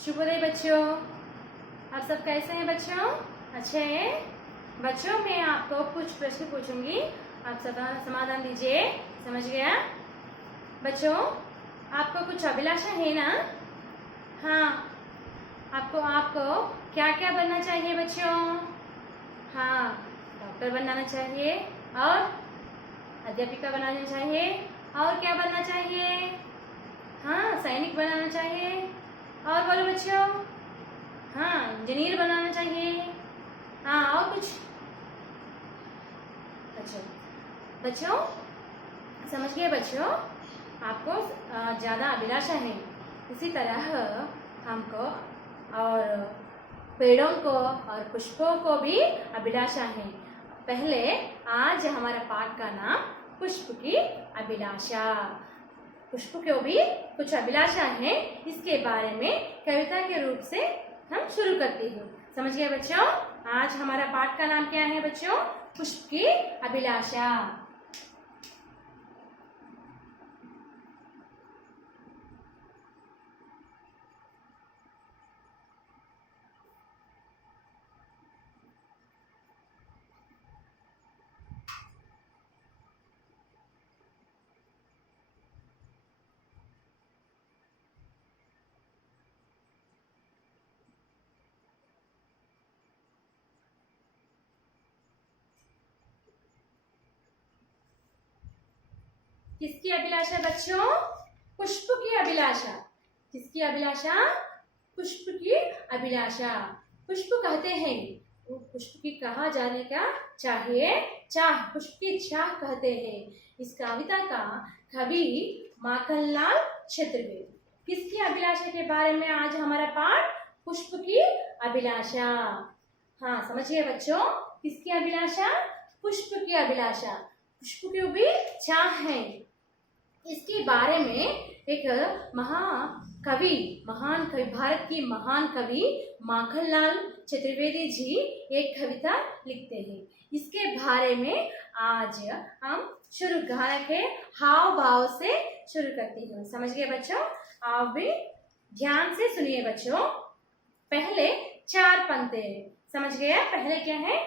शुभोदय बच्चों, आप सब कैसे हैं बच्चों? अच्छे हैं बच्चों? मैं आपको कुछ प्रश्न पूछूंगी, आप समाधान दीजिए। समझ गया बच्चों? आपको कुछ अभिलाषा है ना? हाँ, आपको क्या क्या बनना चाहिए बच्चों? हाँ, डॉक्टर बनाना चाहिए और अध्यापिका बनाना चाहिए और क्या बनना चाहिए? हाँ, सैनिक बनाना चाहिए और बोलो बच्चों। हाँ, इंजीनियर बनाना चाहिए। हाँ, और कुछ? अच्छा बच्चों, समझ गए बच्चों? आपको ज़्यादा अभिलाषा है, इसी तरह हमको और पेड़ों को और पुष्पों को भी अभिलाषा है। पहले आज हमारा पाठ का नाम पुष्प की अभिलाषा। पुष्प को भी कुछ अभिलाषा है, इसके बारे में कविता के रूप से हम शुरू करते हैं। समझ गए बच्चों? आज हमारा पाठ का नाम क्या है बच्चों? पुष्प की अभिलाषा। किसकी अभिलाषा बच्चों? पुष्प की अभिलाषा। किसकी अभिलाषा? पुष्प की अभिलाषा। पुष्प कहते हैं, वो पुष्प की कहा जाने का चाहिए चाह, पुष्प की चाह कहते हैं। इस कविता का कवि माखनलाल चतुर्वेदी। किसकी अभिलाषा के बारे में आज हमारा पाठ? पुष्प की अभिलाषा। हाँ, समझिए बच्चों, किसकी अभिलाषा? पुष्प की अभिलाषा। पुष्प की भी चाह है। इसके बारे में एक महान कवि, भारत की महान कवि माखनलाल चतुर्वेदी जी एक कविता लिखते हैं। इसके बारे में आज हम शुरू गाने के हाव भाव से शुरू करते हैं। समझ गए बच्चों? आप भी ध्यान से सुनिए बच्चों। पहले 4 पंक्ते, समझ गया? पहले क्या है?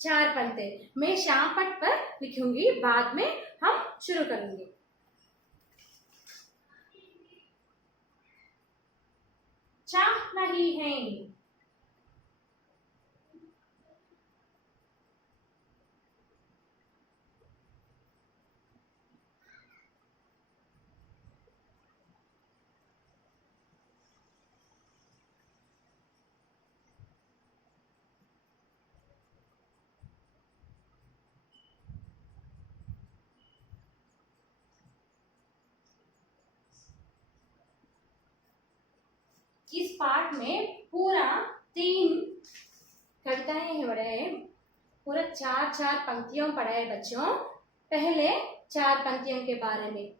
4 पंक्ते मैं श्याम पट पर लिखूंगी, बाद में हम शुरू करेंगे। चाह नहीं है, इस पाठ में पूरा 3 कविताएं हैं बड़े, पूरा 4 पंक्तियों पढ़ा है बच्चों। पहले 4 पंक्तियों के बारे में।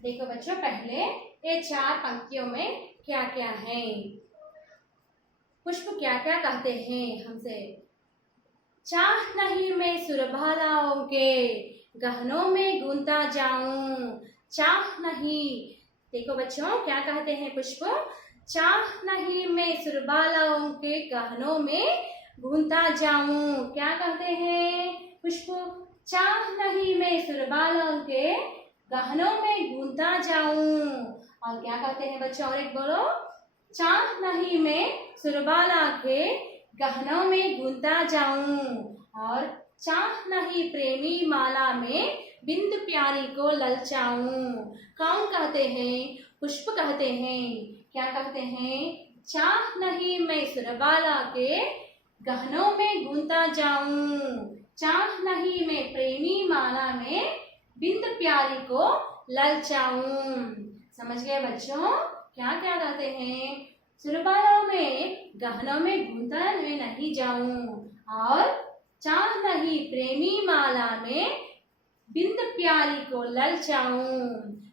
देखो बच्चों, पहले ये 4 पंक्तियों में क्या क्या है, पुष्प क्या क्या कहते हैं हमसे। चाह नहीं मैं सुरबालाओं के गहनों में गूंथा जाऊं, चाह नहीं। देखो बच्चों, क्या कहते हैं पुष्प, चाह नहीं मैं सुरबालाओं के गहनों में गूंथा जाऊं। क्या कहते हैं पुष्प, चाह नहीं मैं सुरबालाओं के गहनों में गूंथा जाऊं। और क्या कहते हैं बच्चों, और एक बोलो, चाह नहीं मैं सुरबाला के गहनों में गूंथा जाऊं, और चाह नहीं प्रेमी माला में बिंद प्यारी को ललचाऊं। कौन कहते हैं, पुष्प कहते हैं। क्या कहते हैं, चाह नहीं मैं सुरबाला के गहनों में गूंथा जाऊं, चाह नहीं मैं प्रेमी माला में बिंद प्यारी को ललचाऊं। समझ गए बच्चों, क्या क्या कहते हैं, सुरबाला में गहनों में गूंथा मैं नहीं जाऊं, और चाह नहीं प्रेमी माला में बिंद प्यारी को ललचाऊं।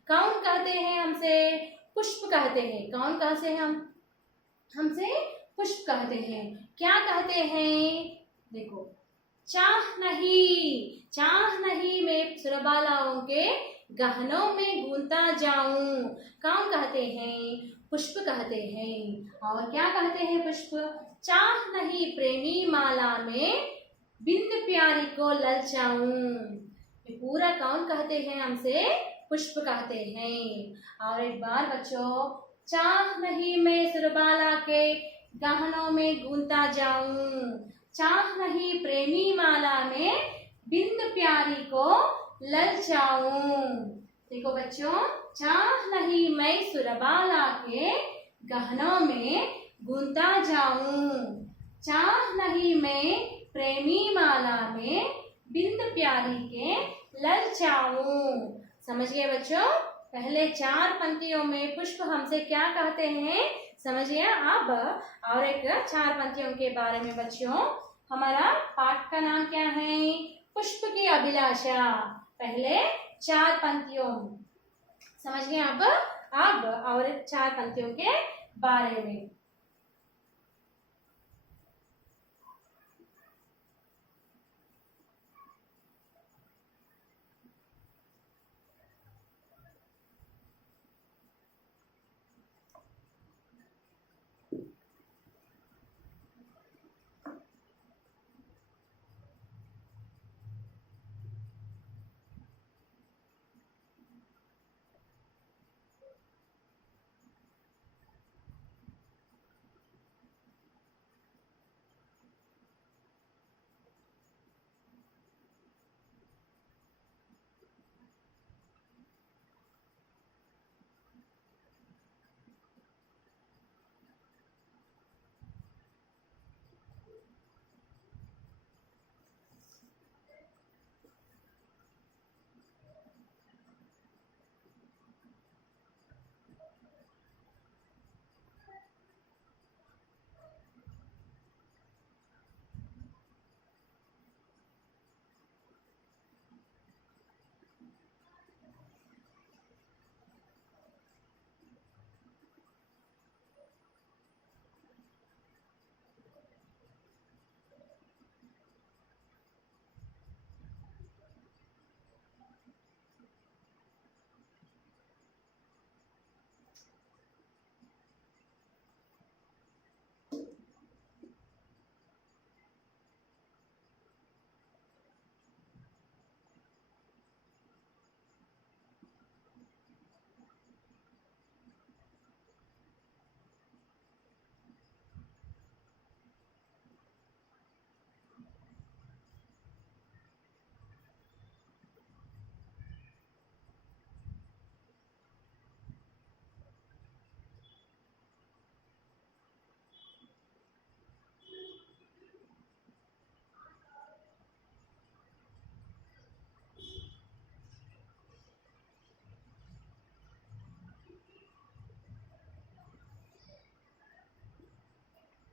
कौन कहते हैं हमसे, पुष्प कहते हैं। कौन कहते हैं हमसे, पुष्प कहते हैं। क्या कहते हैं, देखो, चाह नहीं मैं सुरबालाओं के गहनों में गूंथा जाऊं। कौन कहते हैं, पुष्प कहते हैं। और क्या कहते हैं पुष्प, चाह नहीं प्रेमी माला में बिंद प्यारी को ललचाऊं। पूरा कौन कहते हैं हमसे, पुष्प कहते हैं। और एक बार बच्चों, चाह नहीं मैं सुरबाला के गहनों में गूंथा जाऊं, चाह नहीं प्रेमी माला में बिंद प्यारी को ललचाऊं। देखो बच्चों, चाह नहीं मैं सुरबाला के गहनों में गूंथा जाऊं, चाह नहीं मैं प्रेमी माला में बिंद प्यारी के ललचाऊं। समझ गए बच्चों, पहले 4 पंक्तियों में पुष्प हमसे क्या कहते हैं, समझिए। अब और एक 4 पंक्तियों के बारे में बच्चों, हमारा पाठ का नाम क्या है, पुष्प की अभिलाषा। पहले 4 पंक्तियों, समझ गए। अब और 4 पंक्तियों के बारे में।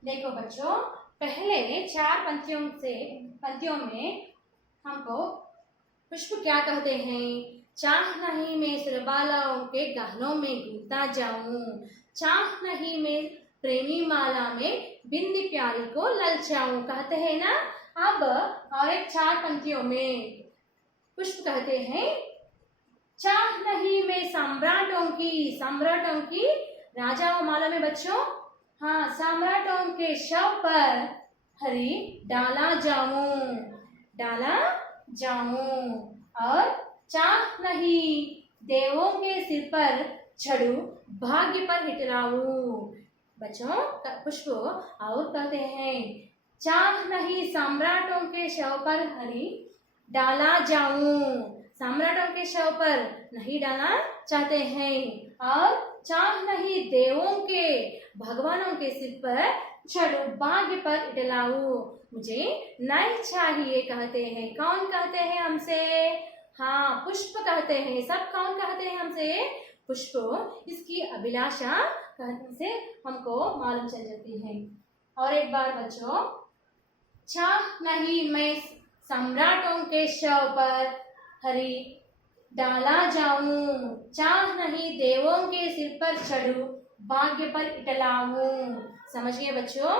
देखो बच्चों, पहले 4 पंक्तियों में हमको पुष्प क्या कहते हैं, चाह नहीं मैं सिरबालाओं के गहनों में घूमता जाऊं, चाह नहीं मैं प्रेमी माला में बिंदी प्यारी को ललचाऊं। कहते हैं ना। अब और एक 4 पंक्तियों में पुष्प कहते हैं, चाह नहीं मैं सम्राटों की राजाओं माला में बच्चों, हाँ, सम्राटों के शव पर हरी डाला जाऊं। और चाह नहीं देवों के सिर पर चढ़ू, भाग्य पर हिटलाऊं। बच्चों पुष्प और कहते हैं, चाह नहीं सम्राटों के शव पर हरी डाला जाऊं, सम्राटों के शव पर नहीं डालना चाहते हैं। और चाह नहीं देवों के भगवानों के सिर पर चढ़ू, भाग्य पर इटलाऊं। मुझे नहीं चाहिए कहते हैं। कौन कहते हैं हमसे? हाँ, पुष्प कहते हैं। सब कौन कहते हैं हमसे? पुष्प। इसकी अभिलाषा कहने से हमको मालूम चल जाती है। और एक बार बच्चों, चाह नहीं मैं सम्राटों के शव पर हरी डाला जाऊं, चाह नहीं देवों के सिर पर चढ़ू, भाग्य पर इटलाऊं। समझ गए बच्चों?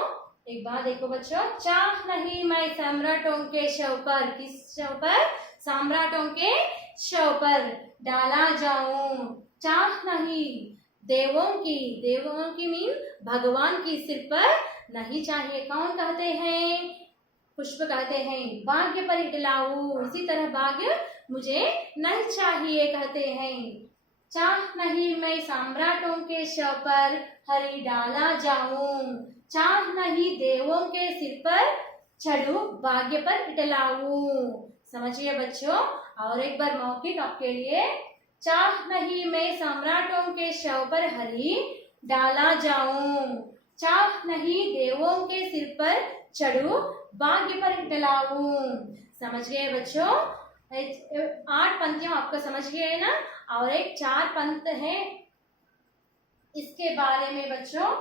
एक बार देखो बच्चों, चाह नहीं मैं सम्राटों के शव पर, किस शव पर? सम्राटों के शव पर डाला जाऊं, चाह नहीं देवों की मीन भगवान की सिर पर नहीं चाहिए। कौन कहते हैं? पुष्प कहते हैं। भाग्य पर इटलाऊं, इसी तरह भाग्य मुझे नहीं चाहिए कहते हैं। चाह नहीं मैं सम्राटों के शव पर हरी डाला जाऊं, चाह नहीं देवों के सिर पर चढ़ू, भाग्य पर इटलाऊं। समझिए बच्चों। और एक बार मौखिक आपके लिए, चाह नहीं मैं सम्राटों के शव पर हरी डाला जाऊं, चाह नहीं देवों के सिर पर चढ़ू, भाग्य पर इटलाऊं। समझ गए बच्चों? 8 पंक्तियां आपको समझ गए ना। और एक 4 पंक्त है, इसके बारे में बच्चों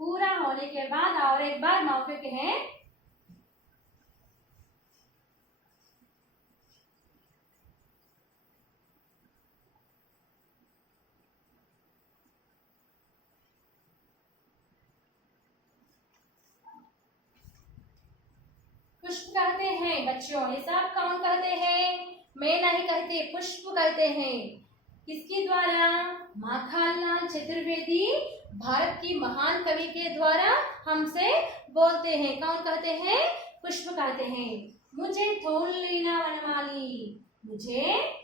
पूरा होने के बाद और एक बार मौखिक है। पुष्प कहते हैं बच्चों। ये सब कौन कहते हैं? मैं नहीं कहते, पुष्प कहते हैं। किसके द्वारा? माखनलाल चतुर्वेदी भारत की महान कवि के द्वारा हमसे बोलते हैं। कौन कहते हैं? पुष्प कहते हैं। मुझे थोल लेना वनमाली, मुझे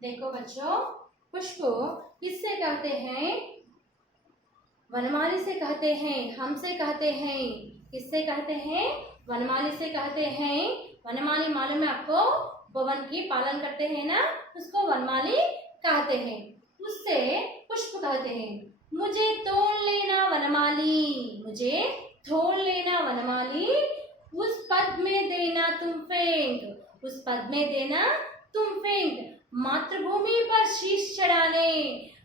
देखो बच्चों, पुष्प किससे कहते हैं? वनमाली से कहते हैं, हमसे कहते हैं। किससे कहते हैं? वनमाली से कहते हैं। वनमाली मालूम है आपको? वन की पालन करते हैं ना, उसको वनमाली कहते हैं। उससे पुष्प कहते हैं। मुझे तोड़ लेना वनमाली, मुझे तोड़ लेना वनमाली, उस पद में देना तुम फेंक, उस पद में देना तुम फेंक, मातृभूमि पर शीश चढ़ाने,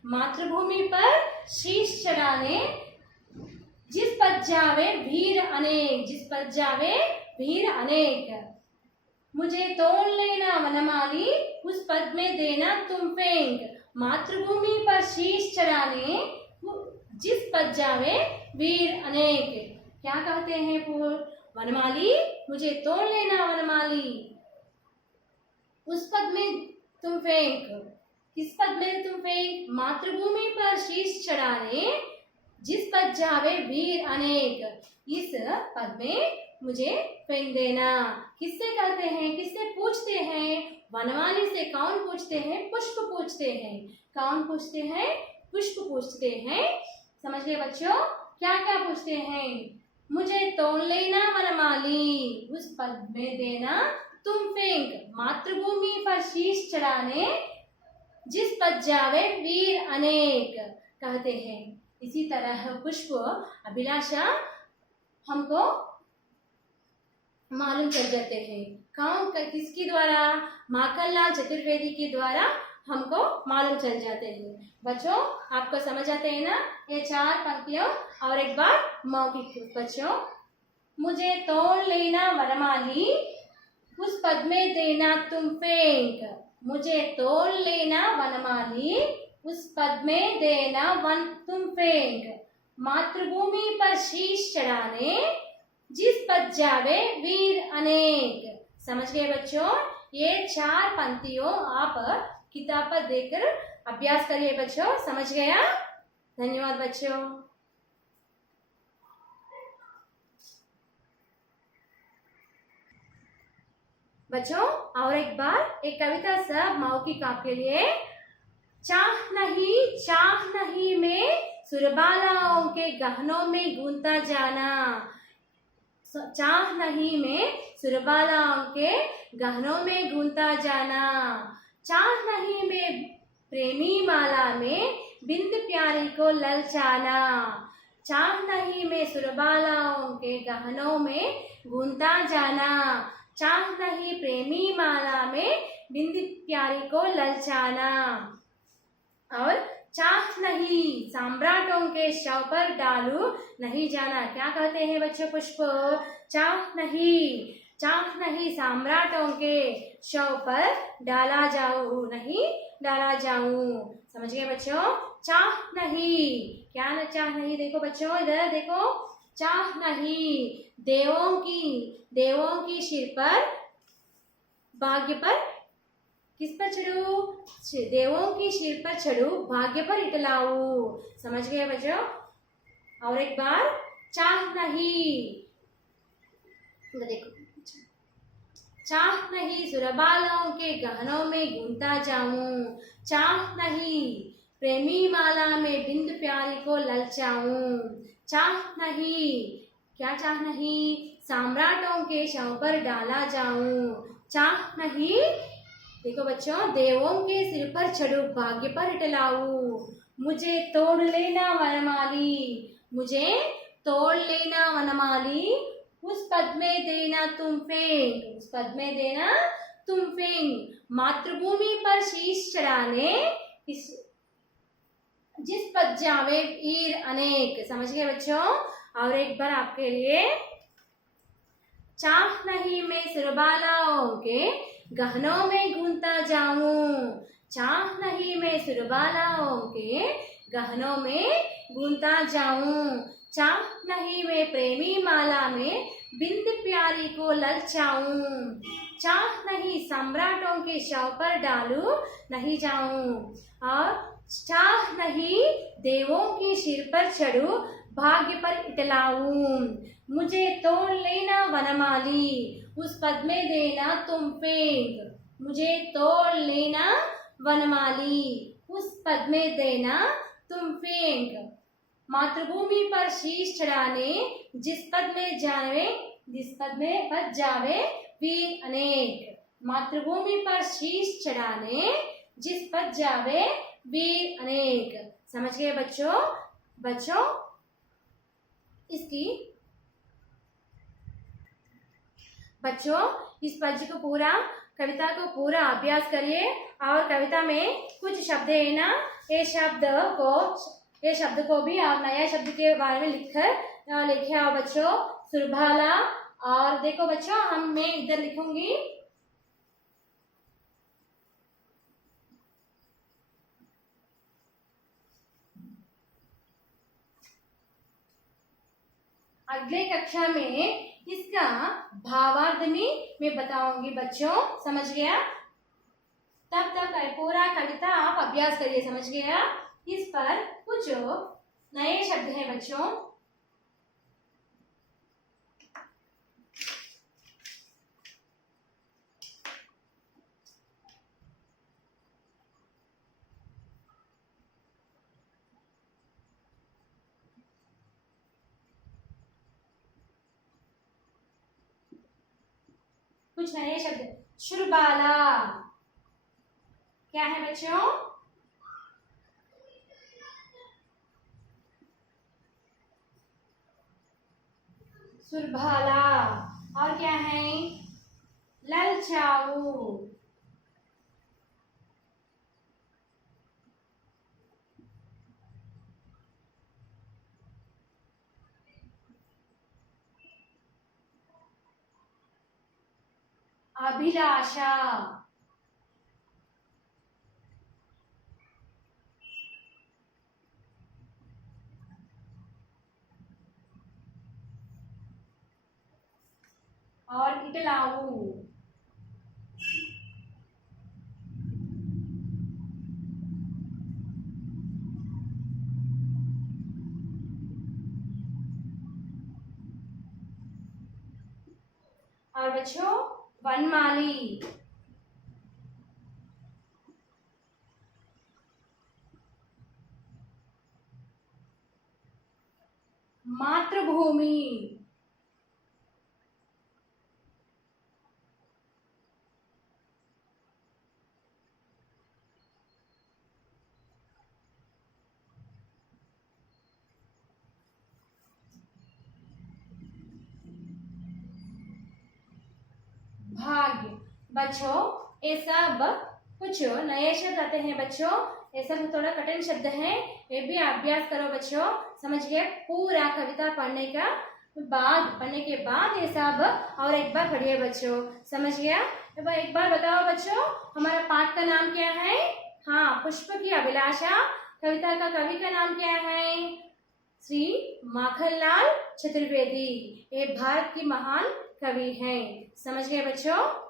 मातृभूमि पर शीश चढ़ाने, जिस पद जावे वीर अनेक, जिस पद जावे वीर अनेक। मुझे तोड़ लेना वनमाली, उस पद में देना तुम फेंक, मातृभूमि पर शीश चढ़ाने, जिस पद जावे वीर अनेक। क्या कहते हैं वनमाली? मुझे तोड़ लेना वनमाली, उस पद में तुम फेंक। किस पद में तुम फेंक? मातृभूमि पर शीश चढ़ाने, जिस पद जावे वीर अनेक, इस पद में मुझे फेंक देना। किससे कहते हैं? किससे पूछते हैं? वनमाली से। कौन पूछते हैं? पुष्प पूछते हैं। कौन पूछते हैं? पुष्प पूछते हैं। समझ गए बच्चों? क्या क्या पूछते हैं? मुझे तोड़ लेना वनमाली, उस पद में देना तुम फेंक, मातृभूमि पर शीश चढ़ाने, जिस पद जावे वीर अनेक कहते हैं। इसी तरह पुष्प अभिलाषा हमको मालूम कर जाते हैं। कौन? किसके द्वारा? माखनलाल चतुर्वेदी के द्वारा हमको मालूम चल जाते हैं। बच्चों आपको समझ आते हैं ना ये 4 पंक्तियों? और एक बार मौखिक बच्चों, मुझे तोड़ लेना वनमाली, उस पद में देना तुम फेंक, मुझे तोड़ लेना वनमाली, उस पद में देना तुम फेंक, मातृभूमि पर शीश चढ़ाने, जिस पद जावे वीर अनेक। समझ गए बच्चों? ये 4 पंक्तियों आप किताब पर देखकर अभ्यास करिए बच्चों। समझ गया? धन्यवाद बच्चों। बच्चों और एक बार एक कविता सब मौखिक आपके लिए। चाह नहीं में सुरबालाओं के गहनों में गूंथा जाना, चाह नहीं में सुरबालाओं के गहनों में गूंथा जाना, चाह नहीं में प्रेमी माला में बिंद प्यारी को ललचाना, चाह नहीं में सुरबालाओं के गहनों में गूंथा जाना, चाह नहीं प्रेमी माला में बिंद प्यारी को ललचाना, और चाह नहीं सम्राटों के शव पर डालू नहीं जाना। क्या कहते हैं बच्चों पुष्प? चाह नहीं सम्राटों के शव पर डाला जाऊं, नहीं डाला जाऊं। समझ गए बच्चों? चाह नहीं, क्या ना चाह नहीं? देखो बच्चों इधर देखो, चाह नहीं देवों की सिर पर भाग्य पर, किस पर चढ़ू? देवों की सिर पर चढ़ू, भाग्य पर इटलाऊ। समझ गए बच्चों? और एक बार, चाह नहीं, देखो, चाह नहीं सुरबालाओं के गहनों में गूंथा जाऊं, चाह नहीं प्रेमी माला में बिंद प्यारी को ललचाऊं, चाह नहीं, क्या चाह नहीं? सम्राटों के शव पर डाला जाऊं, चाह नहीं, देखो बच्चों, देवों के सिर पर चढ़ू, भाग्य पर इटलाऊं, मुझे तोड़ लेना वनमाली, मुझे तोड़ लेना वनमाली, उस पद में देना तुम फेंक, उस पद में देना तुम फेंक, मातृभूमि पर शीश चढ़ाने, जिस पद जावे वीर अनेक। समझ गए बच्चों? और एक बार आपके लिए, चाह नहीं मैं सुरबालाओं के गहनों में गूंथा जाऊं, चाह नहीं मैं सुरबालाओं के गहनों में गूंथा जाऊं, चाह नहीं मैं प्रेमी माला में बिंद प्यारी को ललचाऊं, चाह नहीं सम्राटों के शव पर डालू नहीं जाऊं, और चाह नहीं देवों के सिर पर चढ़ू, भाग्य पर इटलाऊं, मुझे तोड़ लेना वनमाली, उस पद में देना तुम फेंक, मुझे तोड़ लेना वनमाली, उस पद में देना तुम फेंक, मातृभूमि पर शीश चढ़ाने, जिस पद में बच जावे वीर अनेक। मातृभूमि पर शीश चढ़ाने, जिस पद जावे वीर अनेक। समझ गए बच्चों? बच्चों इस पद्य को पूरा, कविता को पूरा अभ्यास करिए और कविता में कुछ शब्द है ना, ये शब्द को भी आप नया शब्द के बारे में लिखे आओ बच्चों। सुरभाला, और देखो बच्चों मैं इधर लिखूंगी, अगले कक्षा में इसका भावार्थ भी मैं बताऊंगी बच्चों। समझ गया? तब तक पूरा कविता आप अभ्यास करिए। समझ गया? इस पर कुछ नए शब्द हैं बच्चों। कुछ नए शब्द। शुरबाला क्या है बच्चों? सुरभाला। और क्या है? ललचाऊ। अभिलाषा। और इटलाऊ। और बच्चों वनमाली। मातृभूमि। भाग्य। बच्चों ये सब कुछ नए शब्द आते हैं बच्चों, ये सब थोड़ा कठिन शब्द हैं, ये भी अभ्यास करो बच्चों। समझ गए? पूरा कविता पढ़ने के बाद ये सब और एक बार पढ़िए बच्चों। समझ गया? एक बार बताओ बच्चों, हमारा पाठ का नाम क्या है? हाँ, पुष्प की अभिलाषा। कविता का कवि का नाम क्या है? श्री माखनलाल चतुर्वेदी। ये भारत की महान कवि हैं। समझ गए बच्चों?